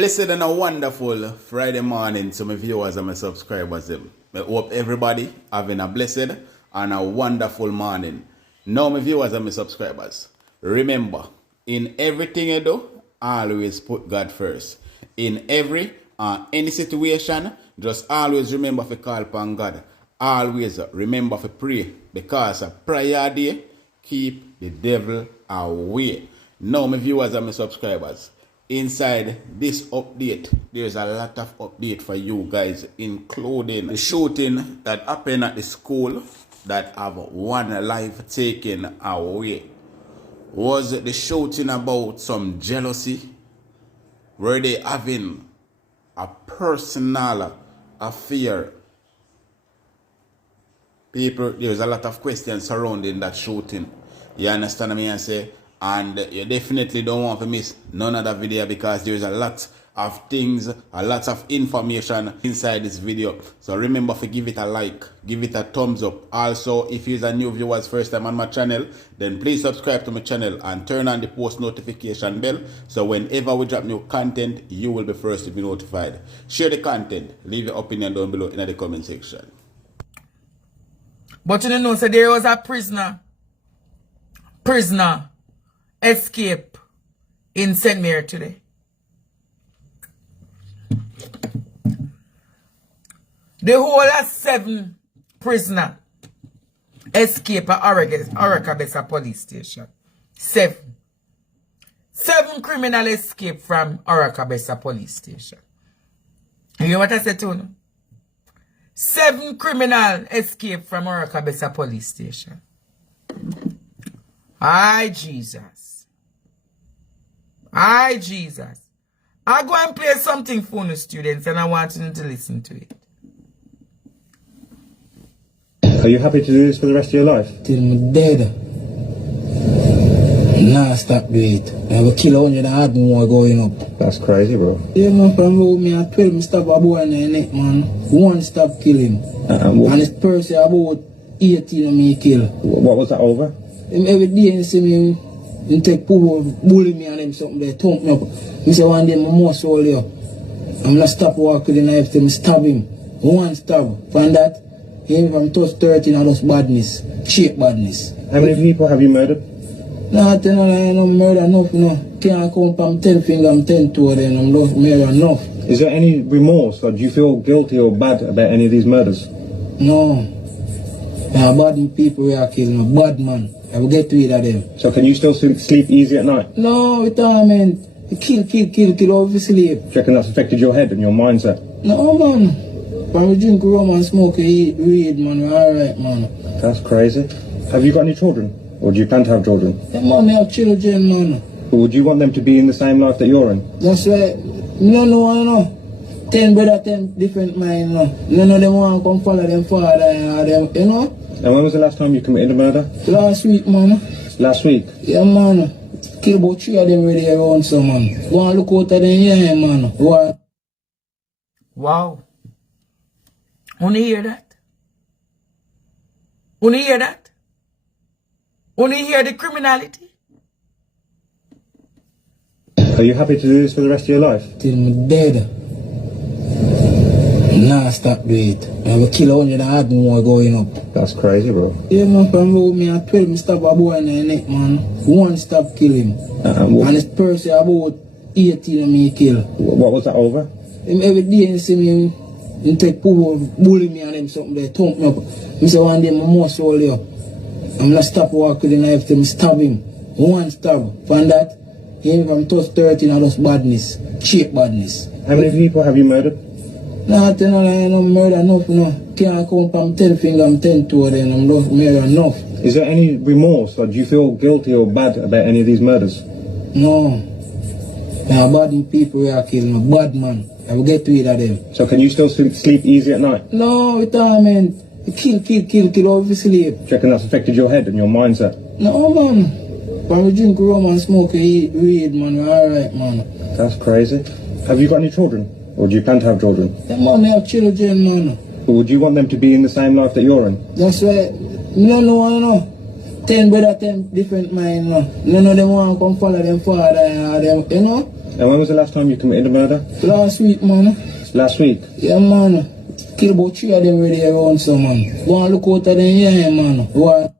blessed and a wonderful Friday morning to my viewers and my subscribers. I hope everybody having a blessed and a wonderful morning. Now my viewers and my subscribers, remember, in everything you do, always put God first. In every any situation, just always remember to call upon God. Always remember to pray, because a prayer day keep the devil away. Now my viewers and my subscribers, inside this update, there's a lot of update for you guys, including the shooting that happened at the school that have one life taken away. Was the shooting about some jealousy? Were they having a personal affair? People, there's a lot of questions surrounding that shooting. You understand me? I say, and you definitely don't want to miss none of that video, because there's a lot of things, a lot of information inside this video. So remember to give it a like, give it a thumbs up. Also, if you're a new viewer first time on my channel, then please subscribe to my channel and turn on the post notification bell, so whenever we drop new content, you will be first to be notified. Share the content, leave your opinion down below in the comment section. But you know, so there was a prisoner escape in St. Mary today. The whole of 7 prisoners escape at Orakabesa police station. 7 criminals escape from Orakabesa police station. You hear what I said to you? 7 criminals escaped from Orakabesa police station. Aye, Jesus. Aye, Jesus. I'll go and play something for the students, and I want you to listen to it. Are you happy to do this for the rest of your life? Till I'm dead. Nah, stop do it. I will kill 100 and add more going up. That's crazy, bro. Yeah, man, from me at 12, I stop a boy in the neck, man. One stop killing. And this person about 18 of me kill. What was that over? Every day you see me, you take people, bully me and them something, they thump me up. I say one day my most all you. I'm not stop walking with the knife till I stab him. One stab. From that, even from touch 13, I just badness. Shape badness. How many people have you murdered? Nah, I don't murder enough, no. Can't come from 10 finger, I'm 10 toe, then I'm not murder enough. Is there any remorse, or do you feel guilty or bad about any of these murders? No. There are bad people who are killing, no bad man. I will get rid of them. So can you still sleep easy at night? No, with all, man. Kill over sleep. Do you reckon that's affected your head and your mindset? No, man. When we drink rum and smoke, eat, read, man, we're alright, man. That's crazy. Have you got any children? Or do you plan to have children? Yeah, man, I have children, man. Or would you want them to be in the same life that you're in? That's right. No, you know. 10 brother, 10 different mind, no. None of them want to come follow them father, them, you know. And when was the last time you committed a murder? Last week, man. Last week? Yeah, man. Kill about 3 of them already around, so, man. Go and look out at them, yeah, man. What? Wow. Wanna hear that? Wanna hear that? Wanna hear the criminality? Are you happy to do this for the rest of your life? Till I'm dead. Nah, stop do it. I will kill 100 and add more going up. That's crazy, bro. Yeah, man, from me at 12, I stop a boy in the neck, man. One stop killing. And this person about 18 of me kill. What was that over? Every day you see me, you take people, bully me and them something, they thump me up. I say one day my most all you. I'm not stop walking with the knife till I stab him. One stab. From that, even from touch 13, I just badness. Shape badness. How many people have you murdered? Nah, I don't murder enough, no. Can't come from 10 finger, I'm 10 toe, then I'm not murder enough. Is there any remorse, or do you feel guilty or bad about any of these murders? No. There are bad people who are killing, no bad man. I will get rid of them. So can you still sleep easy at night? No, with all, man. Kill over sleep. Do you reckon that's affected your head and your mindset? No, man. When we drink rum and smoke, eat, read, man, we're alright, man. That's crazy. Have you got any children? Or do you plan to have children? Yeah, man, I have children, man. Or would you want them to be in the same life that you're in? That's right. No, you know. 10 brother, 10 different mind, no. None of them want to come follow them father, them, you know. And And when was the last time you committed a murder? Last week, man. Last week? Yeah, man. Kill about 3 of them already around, so, man. Go and look out of them, yeah, man. Why?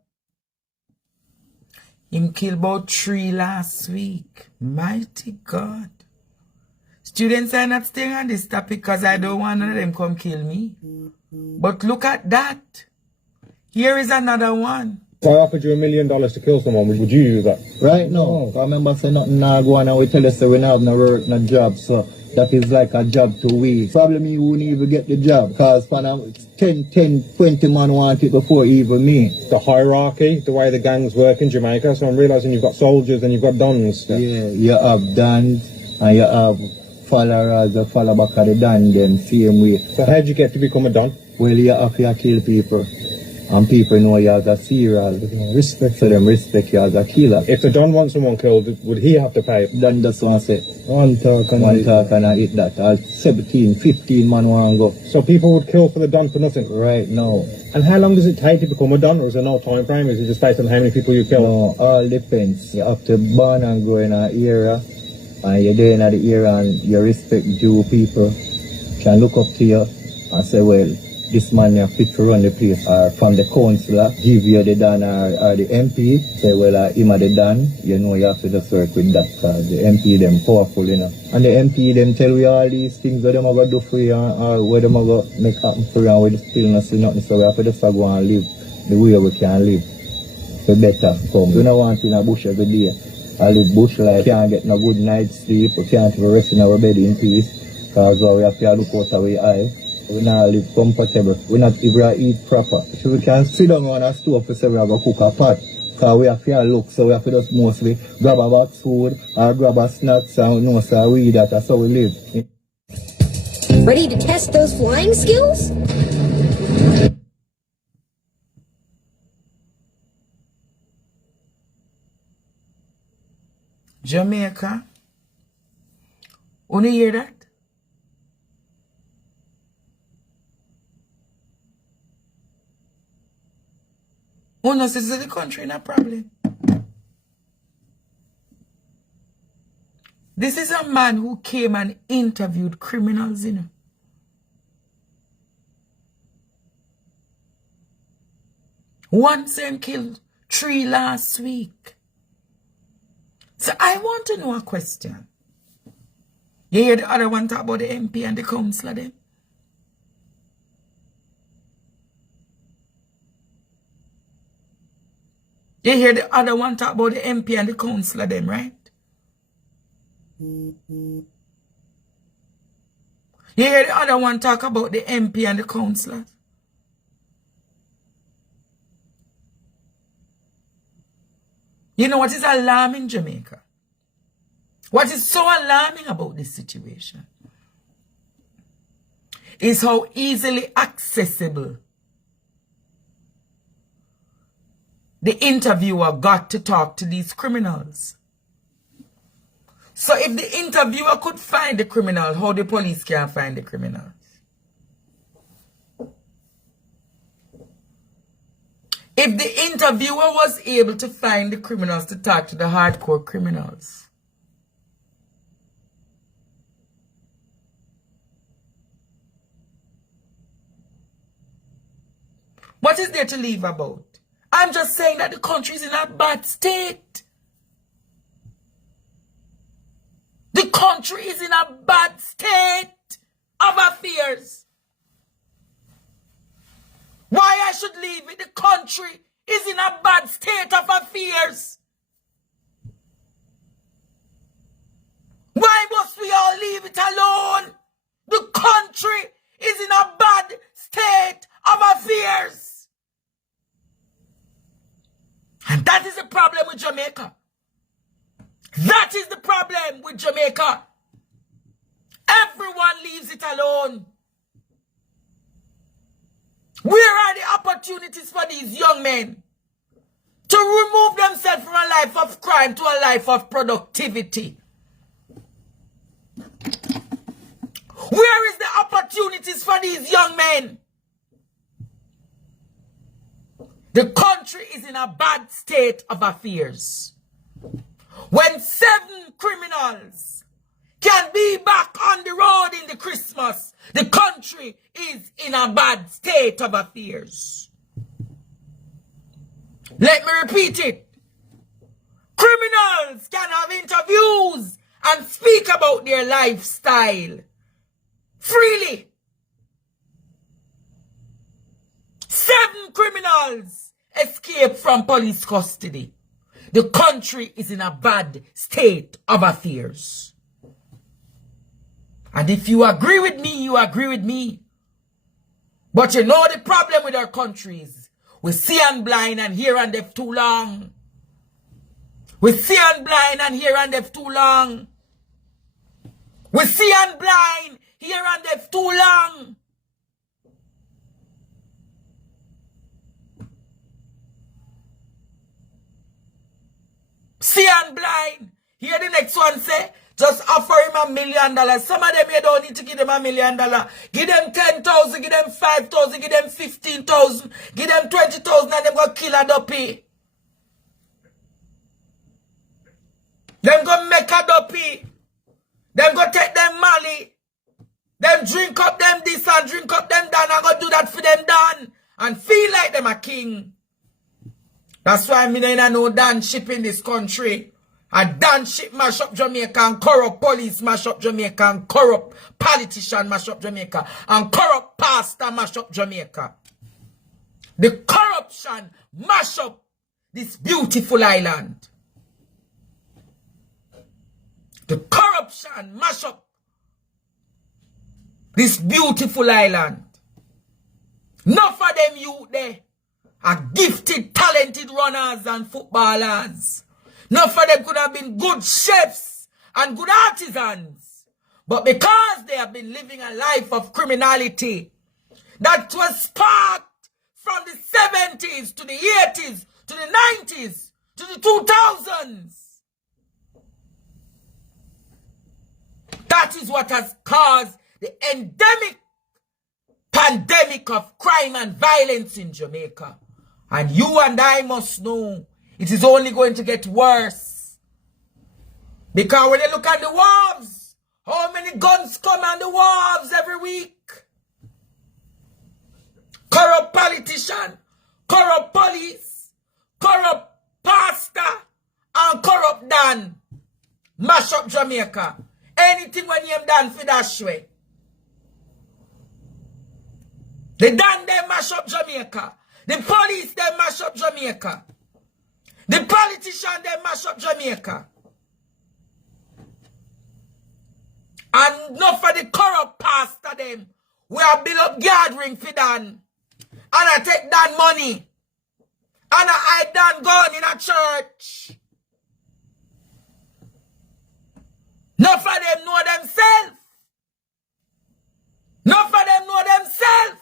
Him kill about 3 last week. Mighty God. Students are not staying on this topic because I don't want none of them come kill me. But look at that. Here is another one. If I offered you $1 million to kill someone, would you use that? Right now, I remember saying nothing now go on and we tell us that we don't have no work, no job, so that is like a job to we. Probably me wouldn't even get the job, because 10, 20 man want it before even me. The hierarchy, the way the gangs work in Jamaica, so I'm realising you've got soldiers and you've got dons. Yeah, you have dons and you have followers that follow back at the don them same way. So how'd you get to become a don? Well, you have to kill people. And people know you as a serial. Respect. So them respect you as a killer. If the don wants someone killed, would he have to pay? Don just want to say, one talk and I eat that. All 17, 15 man want to go. So people would kill for the don for nothing? Right now. And how long does it take to become a don, or is there no time frame? Is it just based on how many people you kill? No, all depends. You have to born and grow in an area, and you're there in the area and you respect due people. Can look up to you and say, well, this man is fit to run the place, or from the councillor, give you the Dan or the MP, say, well, him or the Dan, you know you have to just work with that, because the MP them powerful, you know. And the MP them tell you all these things what them are going to do for you, or what them are going to make happen for you, and we still not see nothing, so we have to just go and live the way we can live. So better come. We don't want in a bush every day. I live bush life, can't get no good night's sleep, we can't even rest in our bed in peace, because we have to look out our eye. We not live comfortable. We not even eat proper. So we can sit down on a stove for several go cook a pot. Because we have to look, so we have to just mostly grab a box food or grab a snacks and no, so we eat that. That's how we live. Ready to test those flying skills? Jamaica. Wanna hear that? Holness is the country, no problem. This is a man who came and interviewed criminals, you know. One saying killed 3 last week. So I want to know a question. You hear the other one talk about the MP and the councillor then? You hear the other one talk about the MP and the councillor them, right? You hear the other one talk about the MP and the councillors? You know what is alarming in Jamaica? What is so alarming about this situation is how easily accessible the interviewer got to talk to these criminals. So if the interviewer could find the criminal, how the police can't find the criminals? If the interviewer was able to find the criminals to talk to the hardcore criminals, what is there to leave about? I'm just saying that the country is in a bad state. The country is in a bad state of affairs. Why I should leave it? The country is in a bad state of affairs. Why must we all leave it alone? The country is in a bad state of affairs. And that is the problem with Jamaica. That is the problem with Jamaica. Everyone leaves it alone. Where are the opportunities for these young men to remove themselves from a life of crime to a life of productivity? Where is the opportunities for these young men? The country is in a bad state of affairs. When 7 criminals can be back on the road in the Christmas. The country is in a bad state of affairs. Let me repeat it. Criminals can have interviews and speak about their lifestyle freely. 7 criminals escaped from police custody. The country is in a bad state of affairs. And if you agree with me, you agree with me. But you know the problem with our country is we see and blind and hear and deaf too long. We see and blind and hear and deaf too long. We see and blind, hear and deaf too long. See and blind. Hear the next one say, just offer him $1 million. Some of them you don't need to give them $1 million. Give them 10,000, give them 5,000, give them 15,000, give them 20,000 and them go kill a dopey. Them go make a dopey. Them go take them Mali. Them drink up them this and drink up them that and go do that for them done. And feel like them a king. That's why I don't know Dan ship in this country. A Dan ship mash up Jamaica and corrupt police mash up Jamaica and corrupt politician mash up Jamaica and corrupt pastor mash up Jamaica. The corruption mash up this beautiful island. The corruption mash up this beautiful island. Enough of them youth there are gifted, talented runners and footballers. Enough of them could have been good chefs and good artisans. But because they have been living a life of criminality that was sparked from the 70s to the 80s to the 90s to the 2000s. That is what has caused the endemic pandemic of crime and violence in Jamaica. And you and I must know it is only going to get worse. Because when you look at the wharves, how many guns come on the wharves every week? Corrupt politician, corrupt police, corrupt pastor, and corrupt Dan. Mash up Jamaica. Anything when you have done for that way. The Dan, they mash up Jamaica. The police, they mash up Jamaica. The politician, they mash up Jamaica. And not for the corrupt pastor them. We have built up gathering for Dan. And I take Dan money. And I hide Dan gun in a church. Not for them know themselves. Not for them know themselves.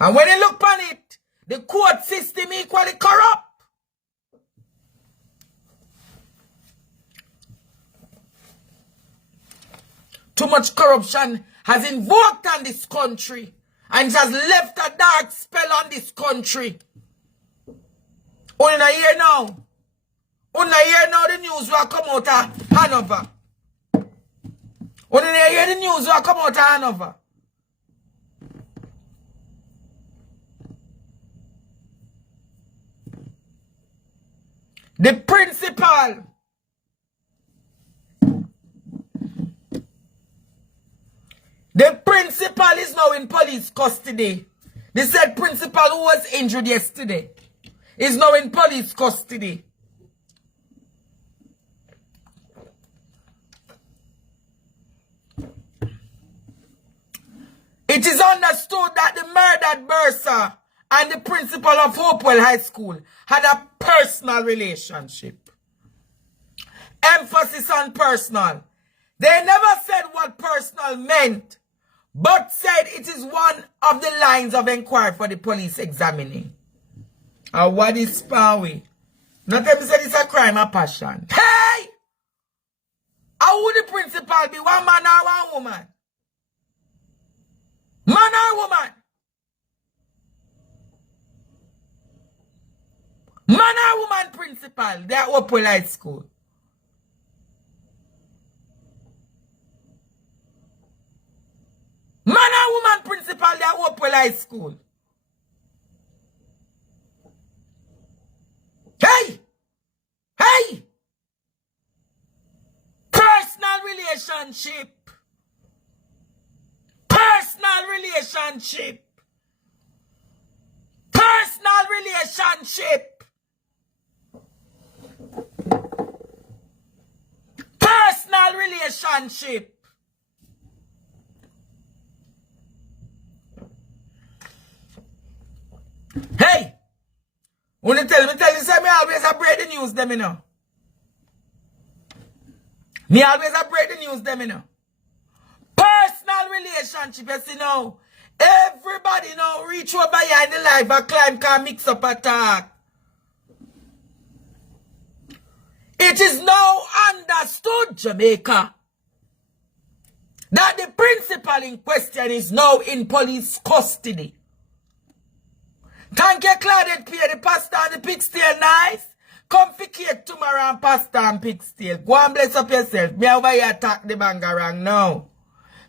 And when you look on it, the court system equally corrupt. Too much corruption has invoked on this country. And it has left a dark spell on this country. Only a year now. Only a year now the news will come out of Hanover. Only a year the news will come out of Hanover. The principal is now in police custody. The said principal who was injured yesterday is now in police custody. It is understood that the murdered bursar and the principal of Hopewell High School had a personal relationship. Emphasis on personal. They never said what personal meant, but said it is one of the lines of inquiry for the police examining. And what is Spowie? Not them said it's a crime of passion. Hey! How would the principal be, one man or one woman? Man or woman? Man or woman principal? They are Hopewell High School. Man and woman principal, they are Hopewell High School. Hey! Hey! Personal relationship. Personal relationship. Personal relationship. Personal relationship. Hey! Wanna tell you, say me always a break the news them, you know. Me always a break the news them, you know. Personal relationship, you see now. Everybody now reach over here in the life and climb can mix up a talk. It is now understood, Jamaica, that the principal in question is now in police custody. Thank you, Claudette Pierre, the pastor and the pigstail nice. Come for cake tomorrow and pastor and pigstail. Go and bless up yourself. Me over here attack the bangarang now.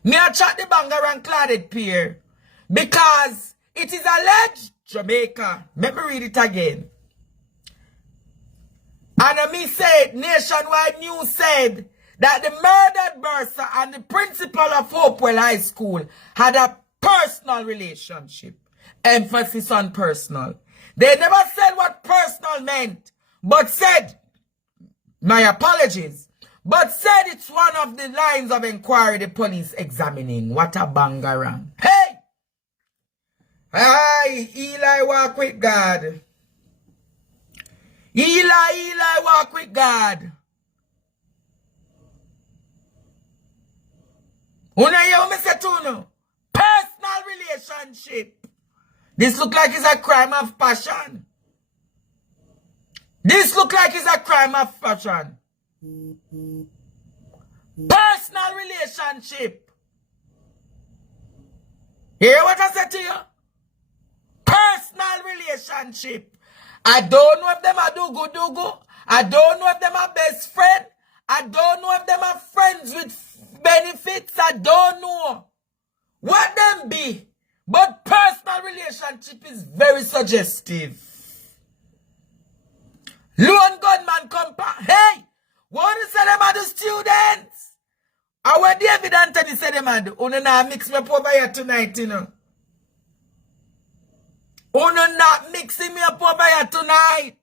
Me a chat the bangarang Claudette Pierre. Because it is alleged, Jamaica. Let me read it again. And me said, Nationwide News said that the murdered Bursa and the principal of Hopewell High School had a personal relationship. Emphasis on personal. They never said what personal meant, but said, my apologies, but said it's one of the lines of inquiry the police examining. What a bangarang. Hey! Aye, Eli walk with God. Eli walk with God. Una you me say to no? Personal relationship. This look like it's a crime of passion. This look like it's a crime of passion. Personal relationship. Hear what I said to you? Personal relationship. I don't know if them are do-go. I don't know if them are best friend. I don't know if them are friends with benefits. I don't know what them be. But personal relationship is very suggestive. Lone gunman compound. Hey, what you say them are the students? Our David Anthony said them are the Uno not mix me up over here tonight, you know. Uno not mixing me up over here tonight.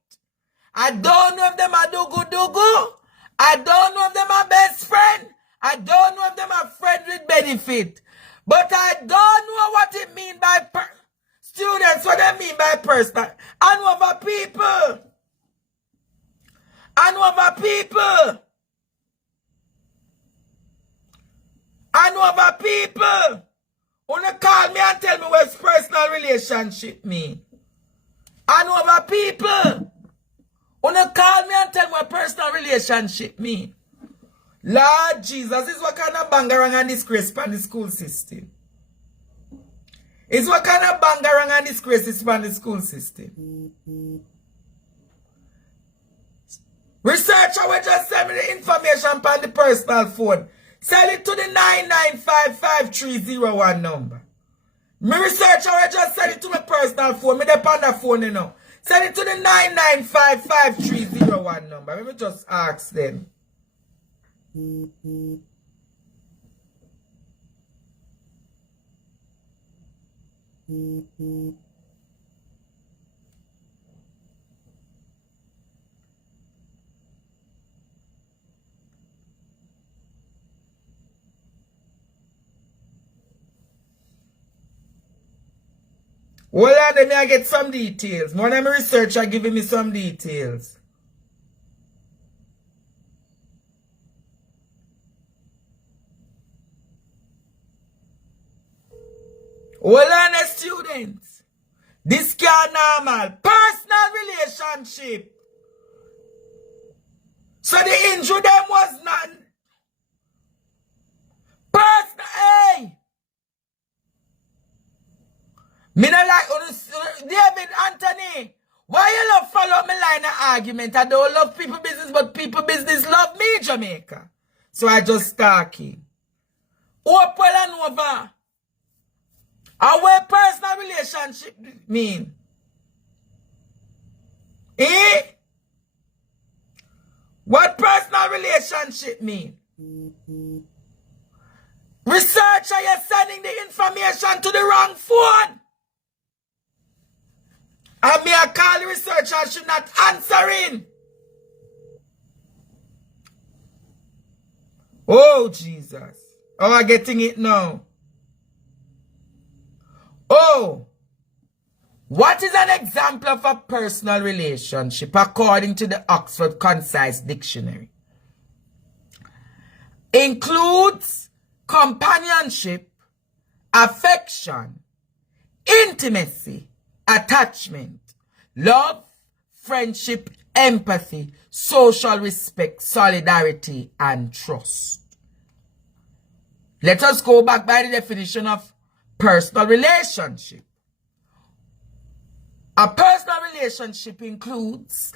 I don't know if them are do-go. I don't know if them are best friend. I don't know if them are friend with benefit. But I don't know what it mean by students, what they mean by personal. And over people. And over people. And over people. Wanna call me and tell me what's personal relationship mean. And over people. Wanna call me and tell me what personal relationship mean. Lord Jesus, is what kind of bangarang and disgrace from the school system. Is what kind of bangarang and disgrace is from the school system. Researcher will just send me the information from the personal phone. Send it to the 9955301 number. My researcher will just send it to my personal phone. Me depend on the phone, you know. Send it to the 9955301 number. Let me just ask them. Well, let me get some details. One of my researcher giving me some details. Well, honest students, this can't normal. Personal relationship. So the injury them was not personal. Hey! Me not like David Anthony. Why you love follow me line of argument? I don't love people business, but people business love me, Jamaica. So I just talking. Hopewell and over. And what personal relationship mean? Eh? What personal relationship mean? Researcher, you're sending the information to the wrong phone. And me I call the researcher, she's not answering. Oh, Jesus. Oh, I'm getting it now. Oh. What is an example of a personal relationship according to the Oxford Concise Dictionary? Includes companionship, affection, intimacy, attachment, love, friendship, empathy, social respect, solidarity, and trust. Let us go back by the definition of personal relationship. A personal relationship includes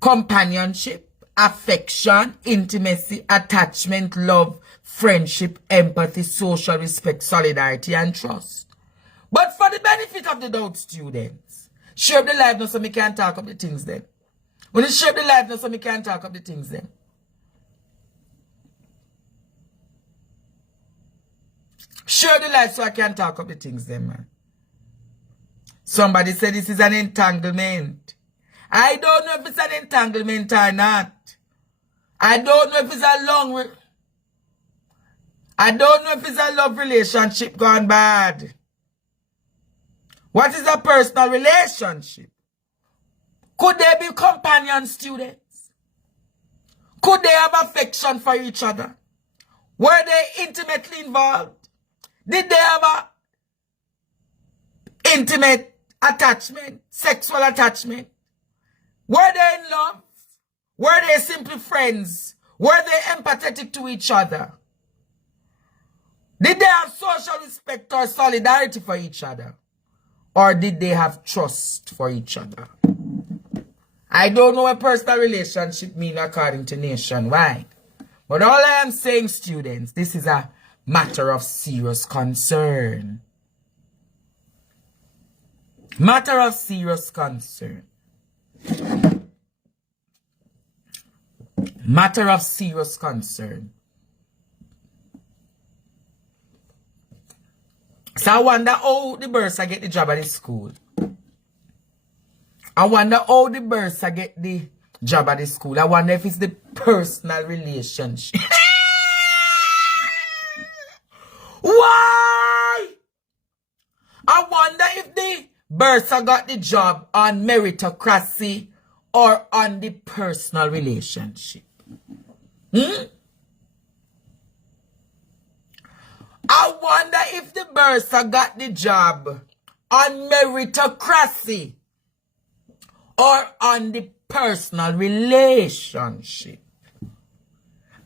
companionship, affection, intimacy, attachment, love, friendship, empathy, social respect, solidarity, and trust. But for the benefit of the doubt students, shape the life now so we can talk up the things then. When you shape the life now so we can talk up the things then. Share the life so I can talk up the things then, man. Somebody said this is an entanglement. I don't know if it's an entanglement or not. I don't know if it's a I don't know if it's a love relationship gone bad. What is a personal relationship? Could they be companion students? Could they have affection for each other? Were they intimately involved? Did they have a intimate attachment, sexual attachment? Were they in love? Were they simply friends? Were they empathetic to each other? Did they have social respect or solidarity for each other? Or did they have trust for each other? I don't know what personal relationship means according to Nationwide. But all I am saying, students, this is a matter of serious concern. Matter of serious concern. Matter of serious concern. So I wonder how the Bursa get the job at the school. I wonder how the Bursa get the job at the school. I wonder if it's the personal relationship. Why? I wonder if the Bursa got the job on meritocracy or on the personal relationship. I wonder if the Bursa got the job on meritocracy or on the personal relationship.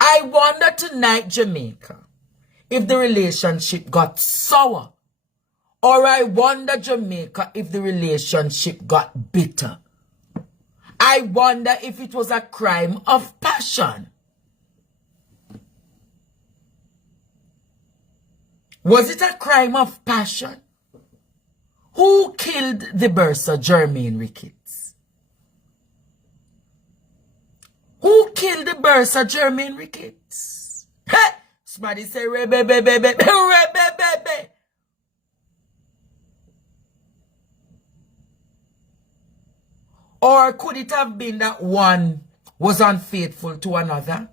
I wonder tonight, Jamaica, if the relationship got sour. Or I wonder, Jamaica, if the relationship got bitter. I wonder if it was a crime of passion. Was it a crime of passion? Who killed the Bursa, Jermaine Ricketts? Who killed the Bursa, Jermaine Ricketts? Hey! Somebody say, Rebebe. Or could it have been that one was unfaithful to another?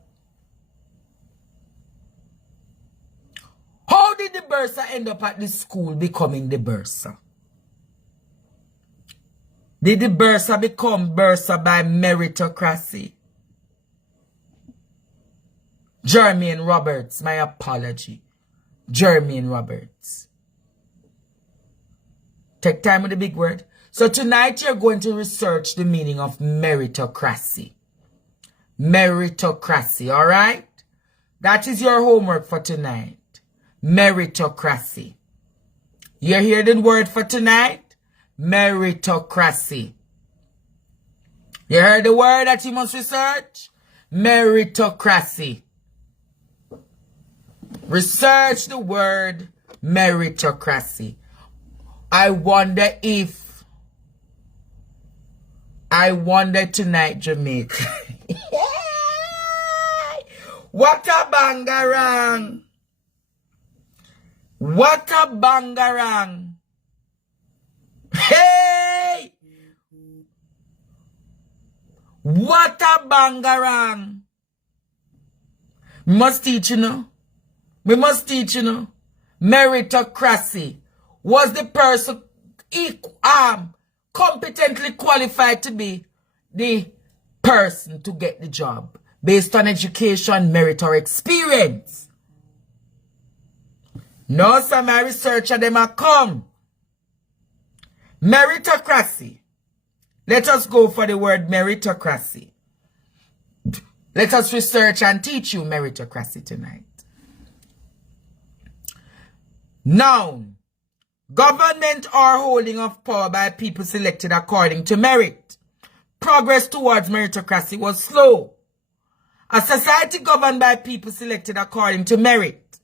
How did the Bursa end up at the school becoming the Bursa? Did the Bursa become Bursa by meritocracy? Jermaine Roberts, my apology. Jermaine Roberts. Take time with the big word. So tonight you're going to research the meaning of meritocracy. Meritocracy, all right? That is your homework for tonight. Meritocracy. You hear the word for tonight? Meritocracy. You heard the word that you must research? Meritocracy. Research the word meritocracy. I wonder tonight, Jamaica. What a bangarang. What a bangarang. Hey! What a bangarang. We must teach, you know. We must teach, you know. Meritocracy. Was the person competently qualified to be the person to get the job based on education, merit, or experience? No, some researcher them are come. Meritocracy. Let us go for the word meritocracy. Let us research and teach you meritocracy tonight. Noun. Government or holding of power by people selected according to merit. Progress towards meritocracy was slow. A society governed by people selected according to merit.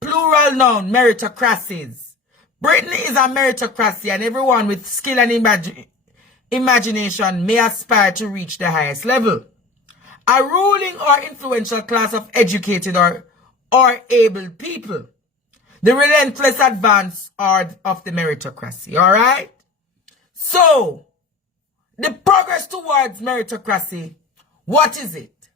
Plural noun, meritocracies. Britain is a meritocracy, and everyone with skill and imagination may aspire to reach the highest level. A ruling or influential class of educated or able people. The relentless advance of the meritocracy, all right? So, the progress towards meritocracy, what is it?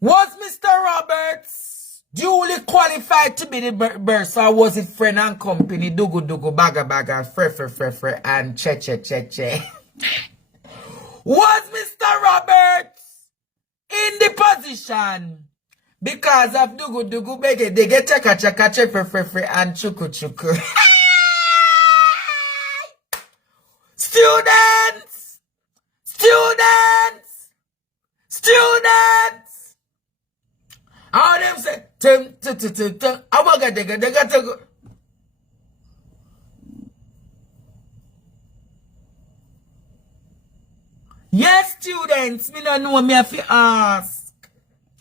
Was Mr. Roberts duly qualified to be the Burse, or was it friend and company, dugu dugu, baga baga, fre, and che? Was Mr. Roberts in the position because of dugu bege, they get chaka fre, and chuku. Students! How them say, awaga they got to go. Yes, students, me don't know, me have to ask.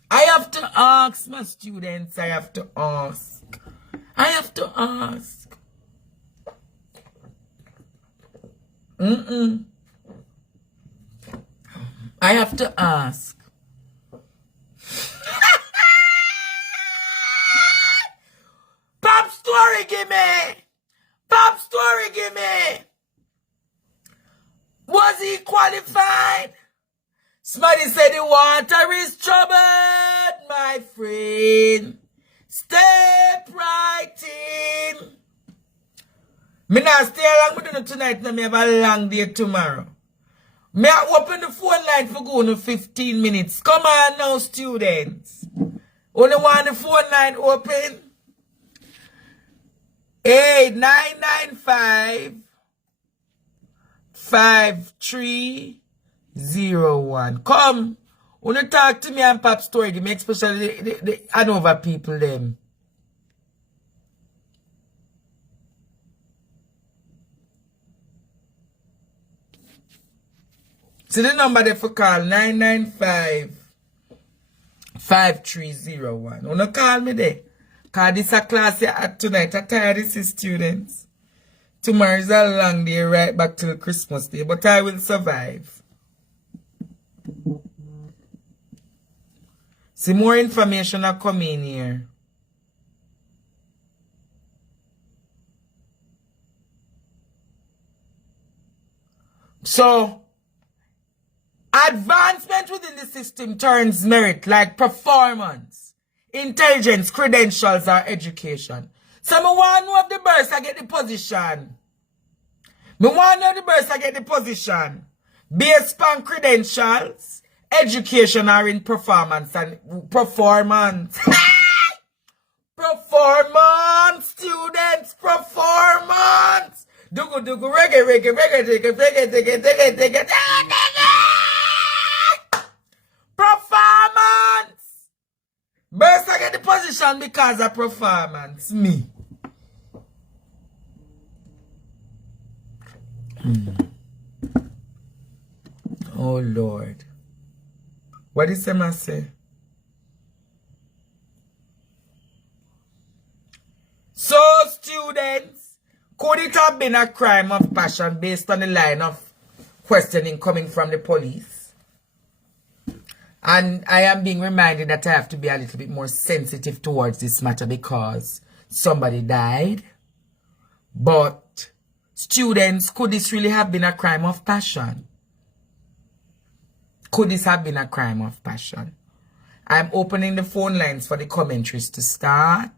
I have to ask my students. I have to ask. I have to ask. I have to ask. Pop story, give me. Pop story, give me. Was he qualified? Somebody said the water is troubled, my friend. Step right in. Me not stay long with you tonight, no, me have a long day tomorrow. Me I open the phone line for going to 15 minutes. Come on now, students. Only want the phone line open. 8-995-5301. Come. Wanna talk to me and Pop Story. Give me especially the Hanover people them. See the number there for call 995-5301. Wanna call me there? Cause this a class you had tonight. I'm tired of these students. Tomorrow is a long day right back till Christmas Day. But I will survive. See more information are coming here. So advancement within the system turns merit like performance, intelligence, credentials, or education. So me want to know if the Burse I get the position. Me want to know the Burse I get the position based on credentials, education, or in performance and performance. Performance, students, performance. Dugu reggae. Performance. Burse I get the position because of performance. Me. Oh Lord. What is them I say? So students, Could it have been a crime of passion based on the line of questioning coming from the police? And I am being reminded that I have to be a little bit more sensitive towards this matter because somebody died. But students, could this really have been a crime of passion? Could this have been a crime of passion? I'm opening the phone lines for the commentaries to start.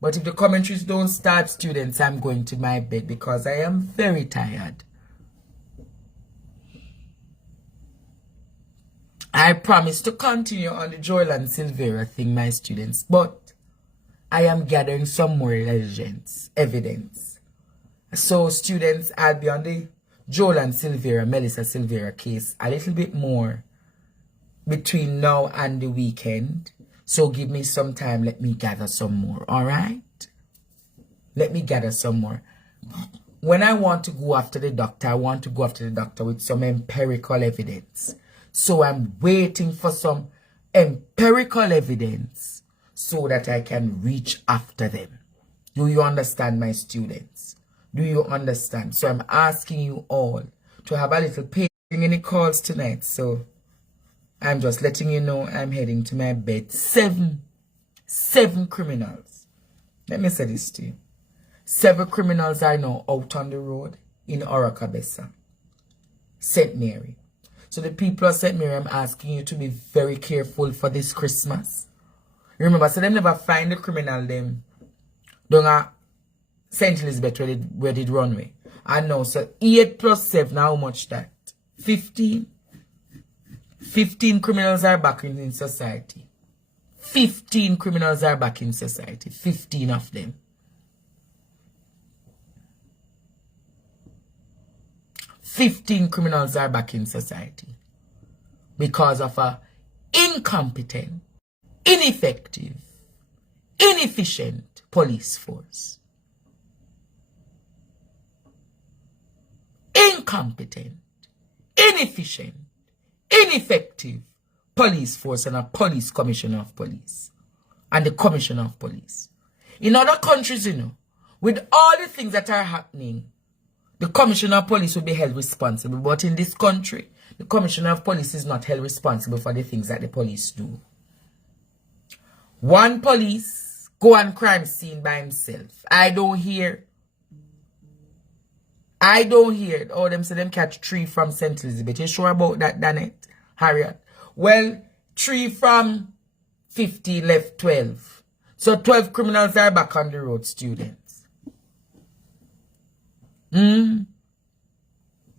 But if the commentaries don't start, students, I'm going to my bed because I am very tired. I promise to continue on the Joel and Silvera thing, my students, but I am gathering some more evidence. So, students, I'll be on the Joel and Silvera, Melissa Silvera case a little bit more between now and the weekend. So, give me some time. Let me gather some more, all right? Let me gather some more. When I want to go after the doctor, I want to go after the doctor with some empirical evidence. So I'm waiting for some empirical evidence so that I can reach after them. Do you understand, my students? Do you understand? So I'm asking you all to have a little patience in the calls tonight. So I'm just letting you know I'm heading to my bed. Seven criminals. Let me say this to you. 7 criminals are now out on the road in Oracabessa, St. Mary. So the people of St. Mary, I'm asking you to be very careful for this Christmas. Remember, so them never find the criminal them down at St. Elizabeth where did runway. And now, so 8 plus 7, how much that? 15? 15 criminals are back in society. 15 criminals are back in society. 15 of them. 15 criminals are back in society because of a incompetent, ineffective, inefficient police force. Incompetent, inefficient, ineffective police force and a police commissioner of police and the commissioner of police. In other countries, you know, with all the things that are happening, the commissioner of police will be held responsible. But in this country, the commissioner of police is not held responsible for the things that the police do. One police go on crime scene by himself. I don't hear. Oh, them say them catch 3 from St. Elizabeth. You sure about that, Danet? Harriet? Well, 3 from 50 left 12. So 12 criminals are back on the road, students.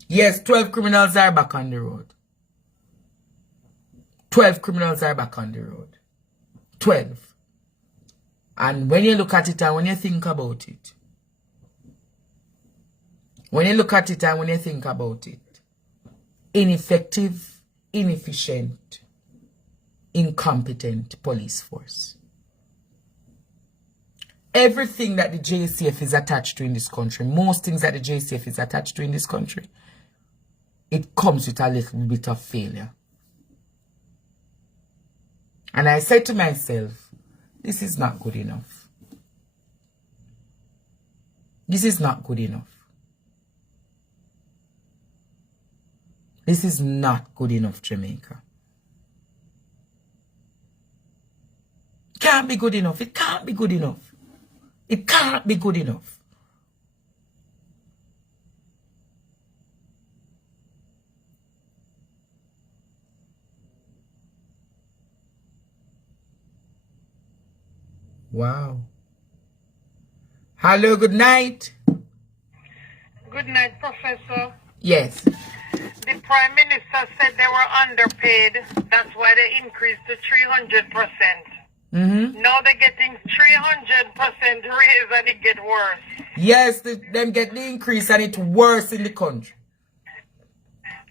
Yes, 12 criminals are back on the road. 12 criminals are back on the road. 12. And when you look at it and when you think about it, ineffective, inefficient, incompetent police force. Everything that the JCF is attached to in this country, most things that the JCF is attached to in this country, it comes with a little bit of failure. And I said to myself, this is not good enough. This is not good enough. This is not good enough, Jamaica. Can't be good enough. It can't be good enough. It can't be good enough. Wow. Hello, good night. Good night, Professor. Yes. The Prime Minister said they were underpaid. That's why they increased to 300%. Now they're getting 300% raise and it get worse. Yes, them get the increase and it's worse in the country.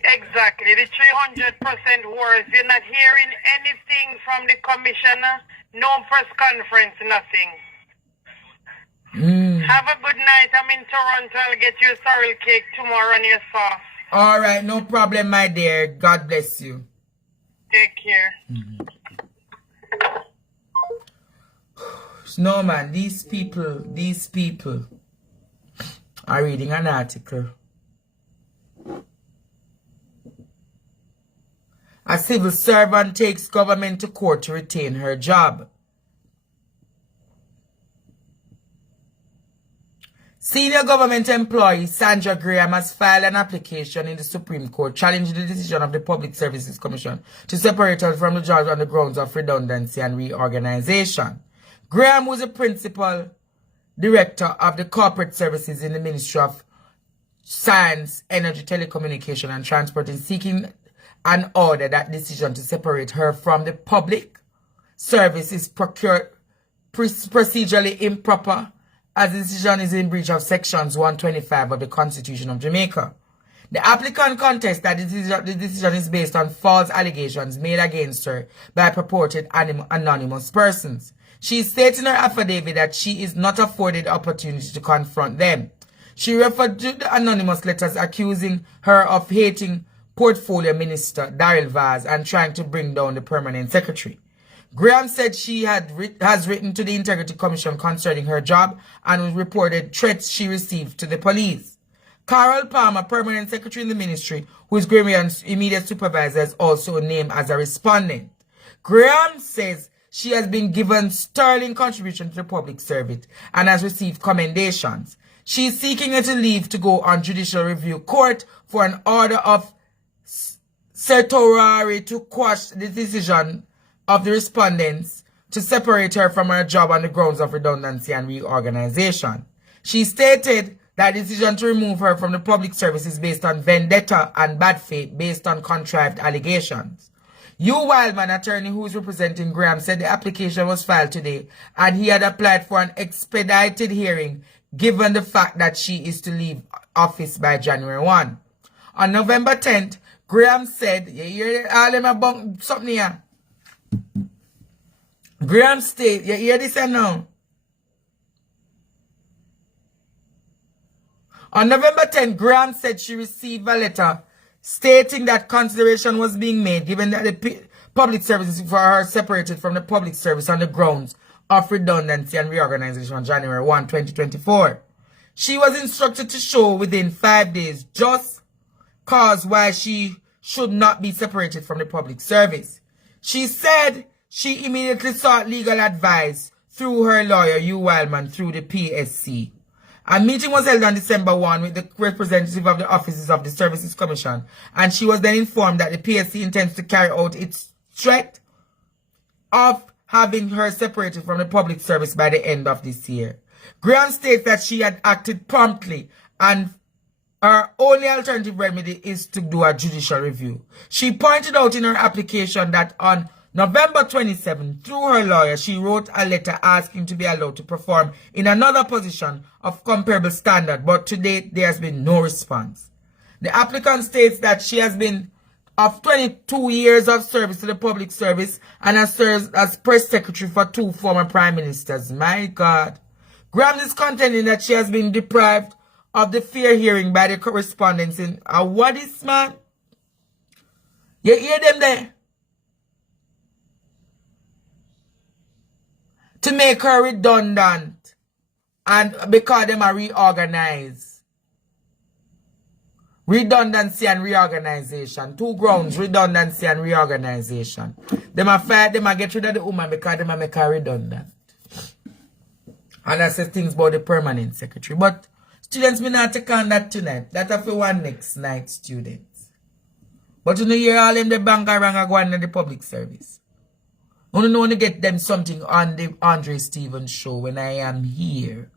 Exactly, the 300% worse. You're not hearing anything from the commissioner. No press conference, nothing. Have a good night. I'm in Toronto. I'll get you a sorrel cake tomorrow and your sauce. All right, no problem, my dear. God bless you. Take care. No, man, these people, I'm reading an article. A civil servant takes government to court to retain her job. Senior government employee Sandra Graham has filed an application in the Supreme Court challenging the decision of the Public Services Commission to separate her from the job on the grounds of redundancy and reorganization. Graham was a principal director of the corporate services in the Ministry of Science, Energy, Telecommunication and Transport in seeking an order that decision to separate her from the public service is procedurally improper as the decision is in breach of sections 125 of the Constitution of Jamaica. The applicant contests that the decision is based on false allegations made against her by purported anonymous persons. She states in her affidavit that she is not afforded the opportunity to confront them. She referred to the anonymous letters accusing her of hating Portfolio Minister Daryl Vaz and trying to bring down the permanent secretary. Graham said she has written to the Integrity Commission concerning her job and reported threats she received to the police. Carol Palmer, permanent secretary in the ministry, who is Graham's immediate supervisor, is also named as a respondent. Graham says she has been given sterling contribution to the public service and has received commendations. She is seeking her to leave to go on judicial review court for an order of certiorari to quash the decision of the respondents to separate her from her job on the grounds of redundancy and reorganization. She stated that the decision to remove her from the public service is based on vendetta and bad faith based on contrived allegations. Hugh Wildman, attorney who is representing Graham, said the application was filed today and he had applied for an expedited hearing given the fact that she is to leave office by January 1. On November 10th, Graham said, you hear all them about something here? Graham state, you hear this now? On November 10th, Graham said she received a letter stating that consideration was being made given that the public services for her separated from the public service on the grounds of redundancy and reorganization on January 1, 2024. She was instructed to show within 5 days just cause why she should not be separated from the public service. She said she immediately sought legal advice through her lawyer, Hugh Wildman, through the PSC. A meeting was held on December 1 with the representative of the offices of the Services Commission, and she was then informed that the PSC intends to carry out its threat of having her separated from the public service by the end of this year. Graham states that she had acted promptly and her only alternative remedy is to do a judicial review. She pointed out in her application that on November 27, through her lawyer, she wrote a letter asking to be allowed to perform in another position of comparable standard, but to date there has been no response. The applicant states that she has been of 22 years of service to the public service and has served as press secretary for 2 former prime ministers. My God. Graham is contending that she has been deprived of the fair hearing by the correspondents in what is, man? You hear them there? To make her redundant and because them are reorganized. Redundancy and reorganization. 2 grounds, redundancy and reorganization. Them are fight, them are get rid of the woman because them are make her redundant. And I say things about the permanent secretary. But students, me not take on that tonight. That are for one next night, students. But you know, hear all them the bank around going in the public service. I don't want to get them something on the Andre Stevens show when I am here.